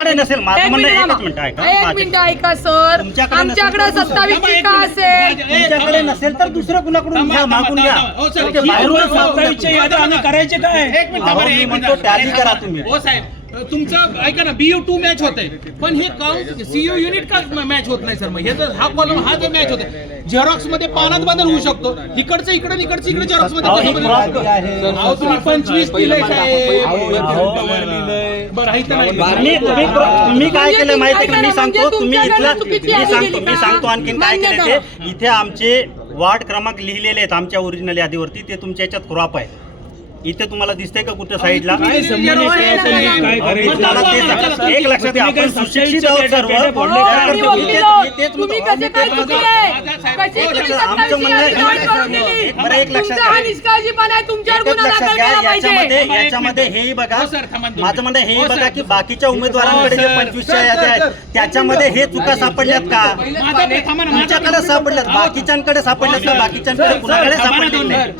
नसेल माझं म्हणणं एकच मिनिट ऐका. एक मिनिट ऐका सर, आमच्याकडे 27 चिठ्ठ्या असेल. तुमच्याकडे नसेल तर दुसरं कुणाकडून घ्या, मागून घ्या. बाहेरून 27च्या याद्या आम्ही करायचे काय? एक मिनिट म्हणतो टॅली करा तुम्ही. हो साहेब, तुमचं ऐका ना, BU2 मॅच होत आहे, पण हे काउंट CU युनिट का मॅच होत नाही सर? मग हे जर हा कॉलम हा जर मॅच होते, झेरॉक्स मध्ये पानात बदल होऊ शकतो. इकडचं इकडे, इकडचं इकडे झेरॉक्स मध्ये अहो, तुम्ही 25 दिलंय साहेब. बरं ऐका ना, तुम्ही काय केलं माहिती का? मी म्हणजे सांगतो, तुम्ही तुमच्या इथलं चुकीची यादी दिली मी का? सांगतो आणखीन काय मान्य केलं का? ते. इथे आमचे वार्ड क्रमांक लिहिलेले आहेत आमच्या ओरिजिनल यादीवरती, ते तुमच्या याच्यात क्रॉप आहे. इथे तुम्हाला दिसतंय का कुठल्या साईडला? एक लक्षात घ्या, आपण सुशिक्षित आहोत सर्व. तुम्ही कसे काय चुकले? कशी तुम्ही 27 ची यादी नोट करून दिली? तुमचा हा निष्काळजीपणा आहे, तुमच्यावर गुन्हा दाखल केला पाहिजे. याच्यामध्ये हेही बघा, माझं म्हणणं हेही बघा की बाकीच्या उमेदवारांकडे जे 25च्या याद्या आहेत त्याच्यामध्ये हे चुका सापडल्यात का? तुमच्याकडे सापडल्यात, बाकीच्यांकडे सापडल्यात का? बाकीच्यांकडे कुणाकडे सापडले नाही.